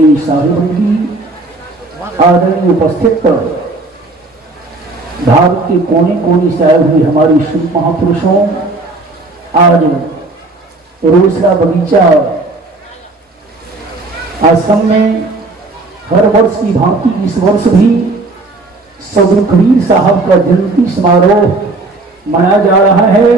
कोई साहिब की आदरणीय उपस्थित भारत के कोने कोने से आए हुए हमारे शुभ महापुरुषों, आज रोसड़ा बगीचा आश्रम में हर वर्ष की भांति इस वर्ष भी सदगुरु कबीर साहब का जयंती समारोह मनाया जा रहा है,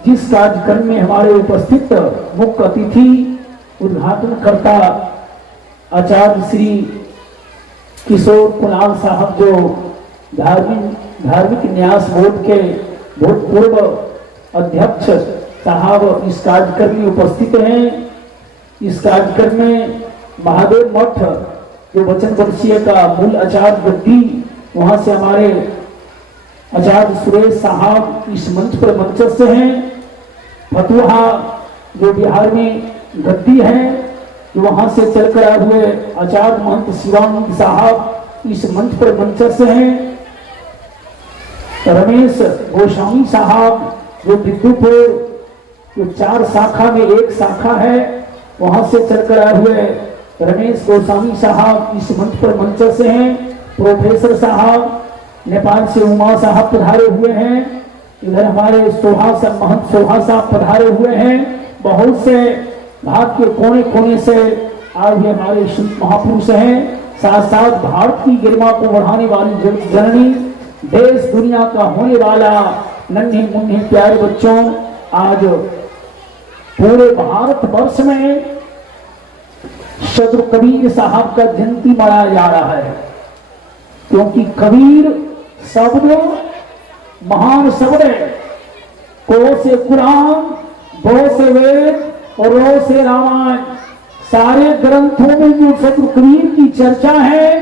जिस कार्यक्रम में हमारे उपस्थित मुख्य अतिथि उद्घाटनकर्ता आचार्य श्री किशोर कुणाल साहब, जो धार्मिक न्यास बोर्ड के भूतपूर्व अध्यक्ष साहब इस कार्यक्रम में उपस्थित हैं। इस कार्यक्रम में महादेव मठ जो वचन वर्षीय का मूल आचार्य गद्दी, वहां से हमारे आचार्य सुरेश साहब इस मंच पर मंचस्थ हैं। फतुहा जो बिहार में गद्दी है, जो वहां से चलकर आए हुए आचार्य महंत शिवानंद साहब इस मंच पर मंचस्थ हैं। रमेश गोस्वामी साहब जो विद्युपुर जो 4 शाखा में एक शाखा है, वहां से चलकर आए हुए रमेश गोस्वामी साहब इस मंच पर मंचस्थ हैं। प्रोफेसर साहब नेपाल से उमा साहब पधारे हुए हैं। इधर हमारे महंत सोहा साहब पधारे हुए हैं। बहुत से भारत के कोने कोने से आए हुए हमारे शुभ महापुरुष हैं। साथ साथ भारत की गरिमा को बढ़ाने वाली जननी, देश दुनिया का होने वाला नन्हे मुन्ने प्यारे बच्चों, आज पूरे भारत वर्ष में सदगुरु कबीर साहब का जयंती मनाया जा रहा है, क्योंकि कबीर शब्द महान शब्द है। को से कुरान, गो से वेद और रो से रामायण, सारे ग्रंथों में जो सदगुरु कबीर की चर्चा है,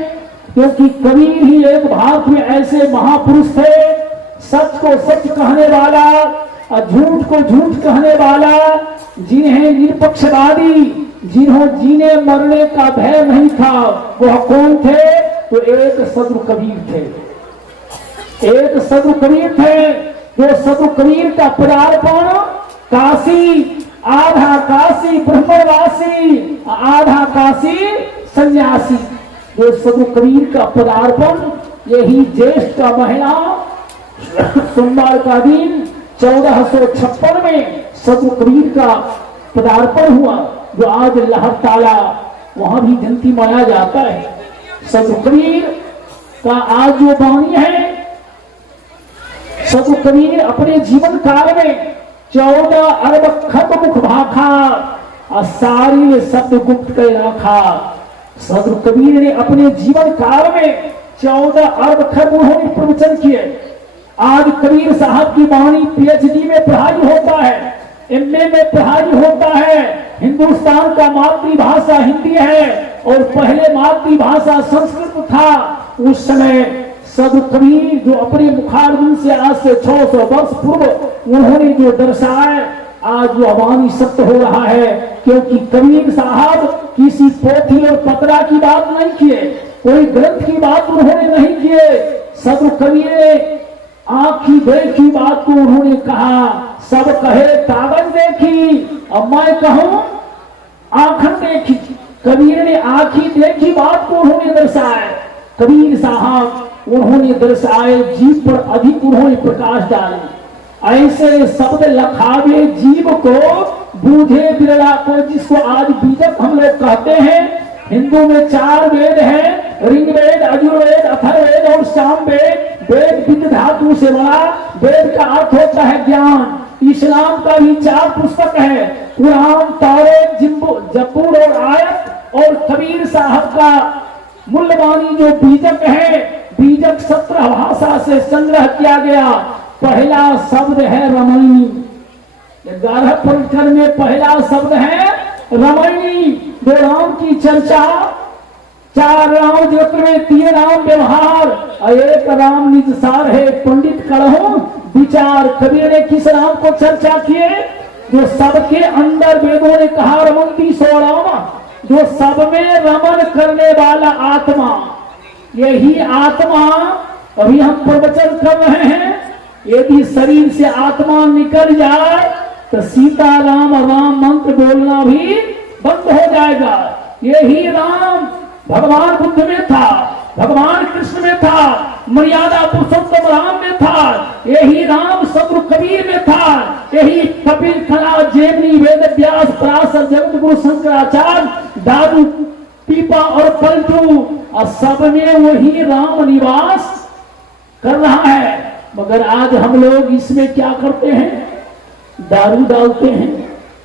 क्योंकि कबीर ही एक भारत में ऐसे महापुरुष थे, सच को सच कहने वाला और झूठ को झूठ कहने वाला, जिन्हें निष्पक्षवादी, जिन्हों जीने मरने का भय नहीं था, वह कौन थे? तो एक सदगुरु कबीर थे। एक सदगुरु कबीर थे, जो सदगुरु कबीर का पदार्पण काशी, आधा काशी ब्रह्मवासी, आधा काशी सन्यासी, जो सदगुरु कबीर का पदार्पण यही ज्येष्ठ का महीना सोमवार का दिन 1456 में सदगुरु कबीर का पदार्पण हुआ, जो आज लहरताला वहां भी जयंती मनाया जाता है। सदगुरु कबीर का आज जो वाणी है, सदगुरु कबीर अपने जीवन काल में 14 अरब खत मुख भाखा और सारी शब्द गुप्त कर रखा। सदगुरु कबीर ने अपने जीवन काल में 14 अरब खत उन्होंने प्रवचन किए। आज कबीर साहब की वाणी पीएचडी में पढ़ाई होता है, एमए में पढ़ाई होता है। हिंदुस्तान का मातृभाषा हिंदी है और पहले मातृभाषा संस्कृत था। उस समय सदगुरु कबीर जो अपने मुखारबिंद से आज से 600 वर्ष पूर्व उन्होंने जो दर्शाए, आज वो वाणी सत्य हो रहा है, क्योंकि कबीर साहब किसी पोथी और पतरा की बात नहीं किए, कोई ग्रंथ की बात उन्होंने नहीं किए। सदगुरु कबीर ने आंखी देखी बात को उन्होंने कहा, सब कहे कागज देखी और मैं कहूं आंखन देखी। कबीर ने आंखी देखी बात को उन्होंने दर्शाया। कबीर साहब उन्होंने दर्शाए, जीव पर अधिक उन्होंने प्रकाश डाले। ऐसे शब्द लखावे जीव को, बूझे बिरला को, जिसको आज बीजक हम लोग कहते हैं। हिंदू में 4 वेद हैं, ऋग्वेद, यजुर्वेद, अथर्ववेद और सामवेद। वेद विद धातु से बना, वेद का अर्थ होता है ज्ञान। इस्लाम का भी 4 पुस्तक है, कुरान, तौरात, जबूर और आयत। और कबीर साहब का मूल्यवानी जो बीजक है, बीजक 17 भाषा से संग्रह किया गया। पहला शब्द है रमणी, 11 परिकर में पहला शब्द है रमणी। 2 राम की चर्चा, 4 राम जगत में, 3 राम व्यवहार और 1 राम निज सार है, पंडित कहो विचार। कबीर ने किस राम को चर्चा किए? जो सबके अंदर वेदों ने कहा रमंती सो राम, जो सब में रमन करने वाला आत्मा। यही आत्मा अभी हम प्रवचन कर रहे हैं। यदि शरीर से आत्मा निकल जाए तो सीताराम राम मंत्र बोलना भी बंद हो जाएगा। यही राम भगवान बुद्ध में था, भगवान कृष्ण में था, मर्यादा पुरुषोत्तम राम में था, यही राम सद्गुरु कबीर में था, यही कपिल कला जेमनी वेद व्यास पराशर जगत गुरु शंकराचार्य दादू पीपा और पलटू और सब में वही राम निवास कर रहा है। मगर आज हम लोग इसमें क्या करते हैं? दारू डालते हैं,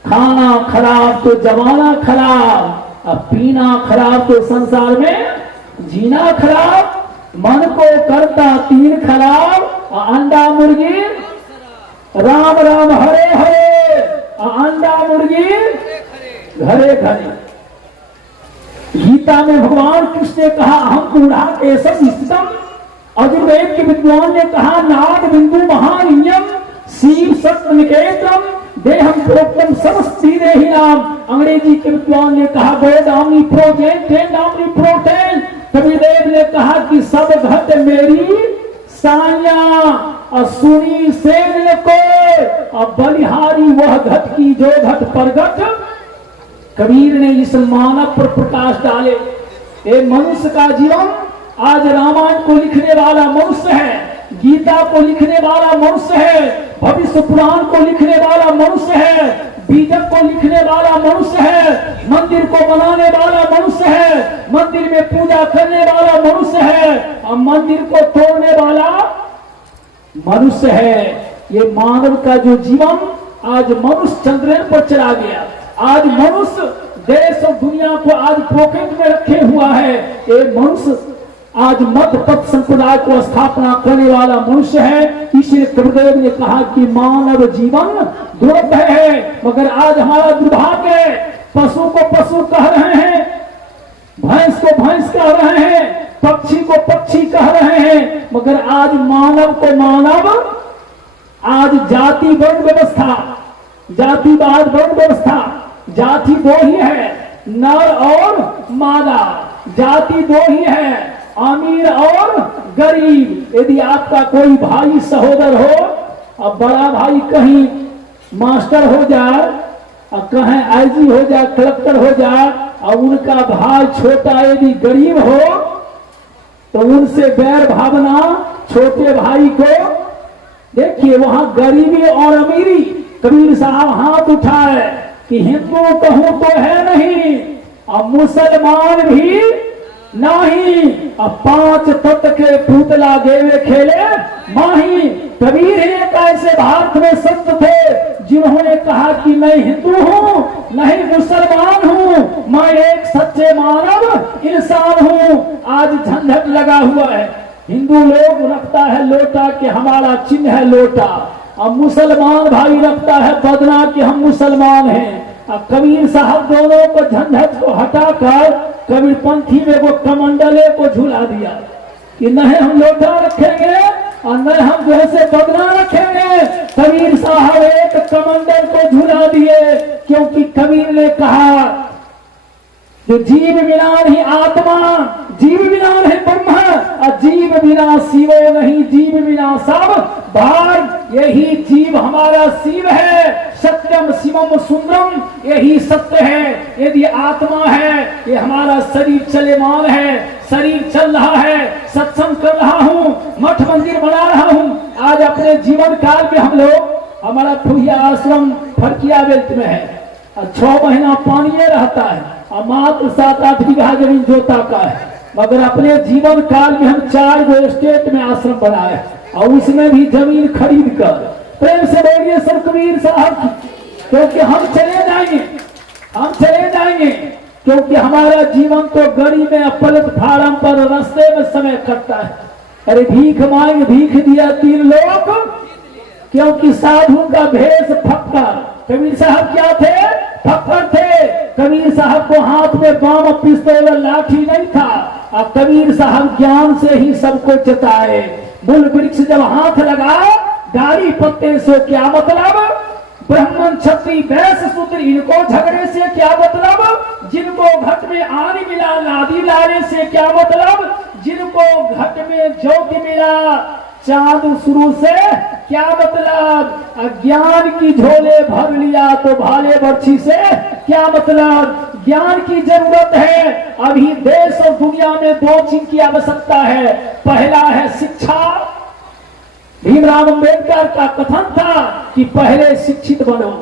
खाना खराब तो जमाना खराब, अब पीना खराब तो संसार में जीना खराब, मन को करता तीन खराब, अंडा मुर्गी राम राम हरे हरे, अंडा मुर्गी घरे घरे। गीता में भगवान कृष्ण ने कहा हम बूढ़ा केशव स्थितम, अजुर्वेद के विद्वान ने कहा नाद बिंदु महानियम शिव सत्य निकेतम देहम प्रोक्तम समस्तीरे ही नाम। अंग्रेजी के विद्वान ने कहा गोदामनी प्रोटेन टेंडामनी प्रोटेन। कबीरदेव ने कहा कि सब घट मेरी साया और सुनी सेन को और बलिहारी वह घट की जो घट प्रगट। कबीर ने इस मानव पर प्रकाश डाले। ये मनुष्य का जीवन आज रामायण को लिखने वाला मनुष्य है, गीता को लिखने वाला मनुष्य है, भविष्य पुराण को लिखने वाला मनुष्य है, बीजक को लिखने वाला मनुष्य है, मंदिर को बनाने वाला मनुष्य है, मंदिर में पूजा करने वाला मनुष्य है और मंदिर को तोड़ने वाला मनुष्य है। ये मानव का जो जीवन आज मनुष्य चंद्रयान पर चला गया। आज मनुष्य देश और दुनिया को आज पॉकेट में रखे हुआ है। ये मनुष्य आज मत पथ संप्रदाय को स्थापना करने वाला मनुष्य है। इसलिए कबीरदेव ने कहा कि मानव जीवन दुर्लभ है। मगर आज हमारा दुर्भाग्य है, पशु को पशु कह रहे हैं, भैंस को भैंस कह रहे हैं, पक्षी को पक्षी कह रहे हैं, मगर आज मानव को मानव, आज जाति वर्ण व्यवस्था, जातिवाद वर्ण व्यवस्था, जाति दो ही है, नर और मादा, जाति दो ही है, अमीर और गरीब। यदि आपका कोई भाई सहोदर हो और बड़ा भाई कहीं मास्टर हो जाए और कहीं आईजी हो जाए, कलेक्टर हो जाए और उनका भाई छोटा यदि गरीब हो तो उनसे बैर भावना छोटे भाई को, देखिए वहां गरीबी और अमीरी। कबीर साहब हाथ उठाए कि हिंदू कहूं तो है नहीं और मुसलमान भी नहीं, अब पांच तत्व के पुतला देवे खेले माही। कबीर एक ऐसे भारत में संत थे जिन्होंने कहा कि मैं हिंदू हूँ नहीं मुसलमान हूँ, मैं एक सच्चे मानव इंसान हूँ। आज झंझट लगा हुआ है, हिंदू लोग रखता है लोटा कि हमारा चिन्ह है लोटा, और मुसलमान भाई रखता है बदना कि हम मुसलमान हैं। अब कबीर साहब दोनों को झंझट को हटाकर कबीर पंथी में वो कमंडले को झुला दिया कि नहीं हम लोटा रखेंगे और नहीं हम जो है बदना रखेंगे। कबीर साहब एक कमंडल को झुला दिए, क्योंकि कबीर ने कहा जो जीव विनान ही आत्मा, जीव विनान है ब्रह्म, और जीव बिना शिवो नहीं, जीव बिना सब भाग। यही जीव हमारा शिव है, सत्यम शिवम सुंदरम, यही सत्य है। यदि आत्मा है, ये हमारा शरीर चलेमान है, शरीर चल रहा है, सत्संग कर रहा हूँ, मठ मंदिर बना रहा हूँ। आज अपने जीवन काल में हम लोग, हमारा फुहिया आश्रम फरकिया बेल्ट में है और 6 महीना पानी में रहता है और मात्र 7-8 बीघा जमीन जोता का है। मगर अपने जीवन काल में हम 4 गो स्टेट में आश्रम बनाए और उसमें भी जमीन खरीद कर। प्रेम से बोलिए सर कबीर साहब, क्योंकि हम चले जाएंगे, हम चले जाएंगे, क्योंकि हमारा जीवन तो गड़ी में प्लेटफार्म पर रास्ते में समय कटता है। अरे भीख मांग भीख दिया 3 लोग, क्योंकि साधु का भेष फक्कर। कबीर साहब क्या थे? फक्कर थे। कबीर साहब को हाथ में बम पिस्तौल लाठी नहीं था, और कबीर साहब ज्ञान से ही सबको चेताए। मूल वृक्ष जब हाथ लगाए, डाली पत्ते से क्या मतलब, ब्राह्मण क्षत्रिय वैश्य शूद्र इनको झगड़े से क्या मतलब, जिनको घट में आने मिला लादी लाने से क्या मतलब, जिनको घट में ज्योति मिला चांद शुरू से क्या मतलब, अज्ञान की झोले भर लिया तो भाले बर्छी से क्या मतलब, ज्ञान की जरूरत है। अभी देश और दुनिया में दो चीज की आवश्यकता है। पहला है शिक्षा। भीमराव अंबेडकर का कथन था कि पहले शिक्षित बनो।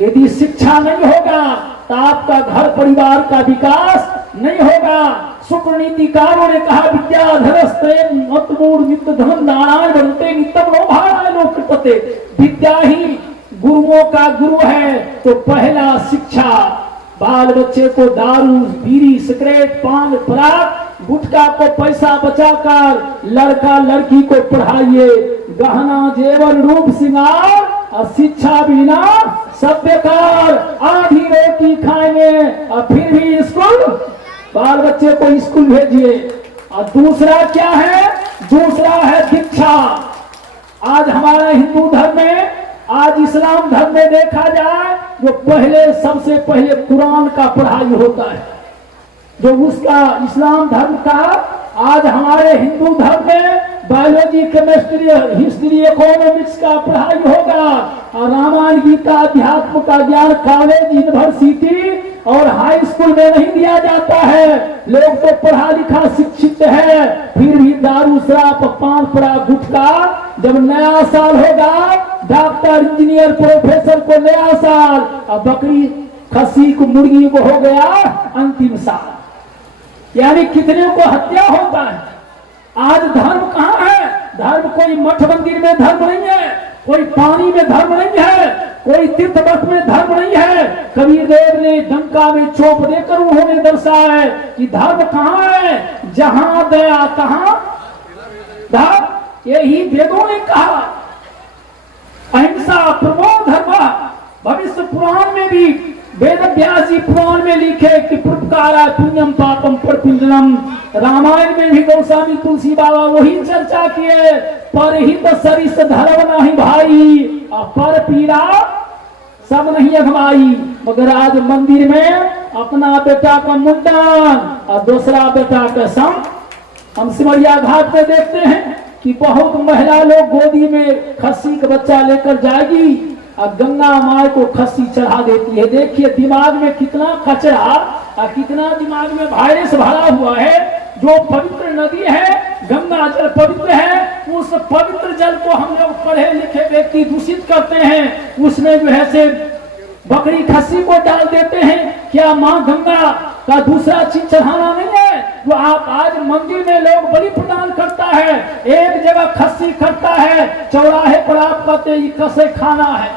यदि शिक्षा नहीं होगा तो आपका घर परिवार का विकास नहीं होगा। सुप्रणीतिकारों ने कहा विद्याधरस्ते मतमूढ़ नित्य धन नारायण बनते नित्यम लोभारायण कृतते। विद्या ही गुरुओं का गुरु है। तो पहला शिक्षा। बाल बच्चे को दारू बीड़ी सिगरेट पान पराग गुटखा को पैसा बचाकर लड़का लड़की को पढ़ाइए। गहना जेवर रूप श्रृंगार और शिक्षा बिना सब बेकार। आधी रोटी खाएंगे और फिर भी स्कूल, बाल बच्चे को स्कूल भेजिए। और दूसरा क्या है? दूसरा है दीक्षा। आज हमारा हिंदू धर्म में, आज इस्लाम धर्म में देखा जाए जो पहले सबसे पहले कुरान का पढ़ाई होता है। जो उसका इस्लाम धर्म का, आज हमारे हिंदू धर्म में बायोलॉजी केमिस्ट्री हिस्ट्री इकोनॉमिक्स का पढ़ाई होगा। और रामायण गीता अध्यात्म का ज्ञान कॉलेज यूनिवर्सिटी और हाई स्कूल में नहीं दिया जाता है। लोग तो पढ़ा लिखा शिक्षित है फिर भी दारू शराब पान परा गुटखा। जब नया साल होगा डॉक्टर इंजीनियर प्रोफेसर को नया साल, और बकरी खस्सी को मुर्गी को हो गया अंतिम साल। यानी कितने को हत्या होता है। आज धर्म कहाँ है? धर्म कोई मठ मंदिर में धर्म नहीं है, कोई पानी में धर्म नहीं है, कोई तीर्थ मठ में धर्म नहीं है। कबीर देव ने डंका में चोप देकर उन्होंने दर्शाया है कि धर्म कहाँ है? जहां दया तहां धर्म। यही वेदों ने कहा अहिंसा परमो धर्म। भविष्य पुराण में भी वेद व्यास जी पुराण में लिखे कि परोपकारा पुण्यम पापम परपिंडलम। रामायण में भी गोस्वामी तुलसी बाबा वही चर्चा किए। परहित सरिस धर्म नहीं भाई और पर पीड़ा सब नहीं अगवाई। मगर आज मंदिर में अपना बेटा का मुंडन और दूसरा बेटा का सम। हम सिमरिया घाट में देखते हैं कि बहुत महिला लोग गोदी में खस्सी का बच्चा लेकर जाएगी और गंगा माँ को खस्सी चढ़ा देती है। देखिए दिमाग में कितना कचरा और कितना दिमाग में वायरस भरा हुआ है। जो पवित्र नदी है गंगा जल पवित्र है, उस पवित्र जल को हम लोग पढ़े लिखे व्यक्ति दूषित करते हैं। उसमें जो है से बकरी खस्सी को डाल देते हैं। क्या माँ गंगा का दूसरा चीज चढ़ाना नहीं है? जो आप आज मंदिर में लोग बलि प्रदान करता है, एक जगह खस्सी करता है, चौराहे पर आप कहते हैं कसे खाना है।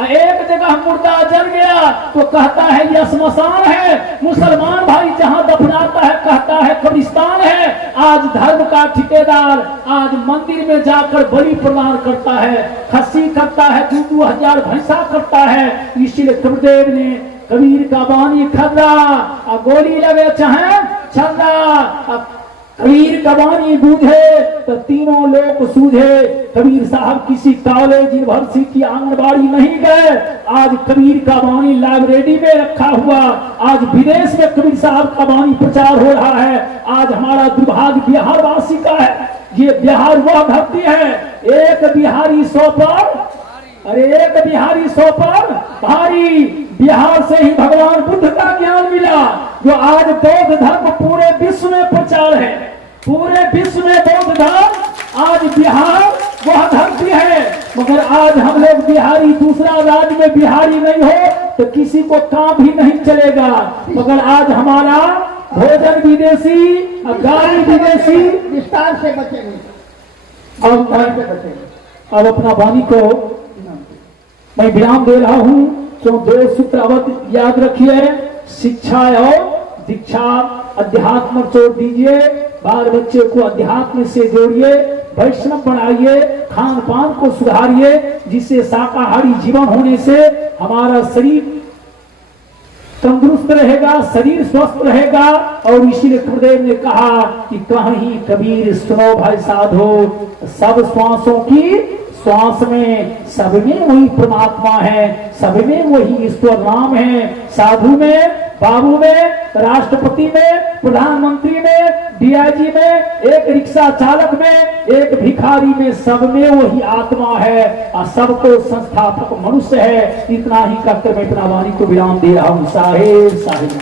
एक जगह मुर्दा जल गया तो कहता है यह श्मशान है। मुसलमान भाई जहां दफनाता है कहता है कब्रिस्तान है। आज धर्म का ठेकेदार आज मंदिर में जाकर बलि प्रदान करता है, खस्सी करता है, 2,000 भैंसा करता है। इसीलिए कबीरदेव ने कबीर का बानी खर्रा और गोली लगे चाहे छर्रा। कबीर का बानी बूझे तो तीनों लोग सूझे। कबीर साहब किसी कॉलेज यूनिवर्सिटी आंगनबाड़ी नहीं गए। आज कबीर का बानी लाइब्रेरी में रखा हुआ। आज विदेश में कबीर साहब का बानी प्रचार हो रहा है। आज हमारा दुर्भाग्य बिहार वासी का है। ये बिहार वह धरती है एक बिहारी 100 पर, अरे एक बिहारी 100 पर भारी। बिहार से ही भगवान बुद्ध का ज्ञान मिला। जो आज बौद्ध धर्म पूरे विश्व में प्रचार है, पूरे विश्व में बौद्ध धर्म। आज बिहार वह धरती है। मगर आज हम लोग बिहारी, दूसरा राज्य में बिहारी नहीं हो तो किसी को काम भी नहीं चलेगा। मगर आज हमारा भोजन विदेशी, गाड़ी विदेशी, विस्तार से बचेंगे। अब अपना वाणी को मैं विराम दे रहा हूं। तो 2 सूत्र अवध याद रखिए, शिक्षा और दीक्षा। अध्यात्म जोड़ दीजिए, बाल बच्चे को अध्यात्म से जोड़िए, वैष्णव बनाइए, खान पान को सुधारिए, जिससे शाकाहारी जीवन होने से हमारा शरीर तंदुरुस्त रहेगा, शरीर स्वस्थ रहेगा। और इसीलिए गुरुदेव ने कहा कि कहीं कबीर सुनो भाई साधो, सब श्वासों की श्वास में सब में वही परमात्मा है, सब में वही ईश्वर नाम है। साधु में, बाबू में, राष्ट्रपति में, प्रधानमंत्री में, डीआईजी में, एक रिक्शा चालक में, एक भिखारी में, सब में वही आत्मा है और सबको संस्थापक मनुष्य है। इतना ही करके मैं अपना वाणी को विराम दे रहा हूँ। साहेब साहेब।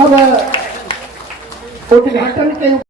अब उद्घाटन के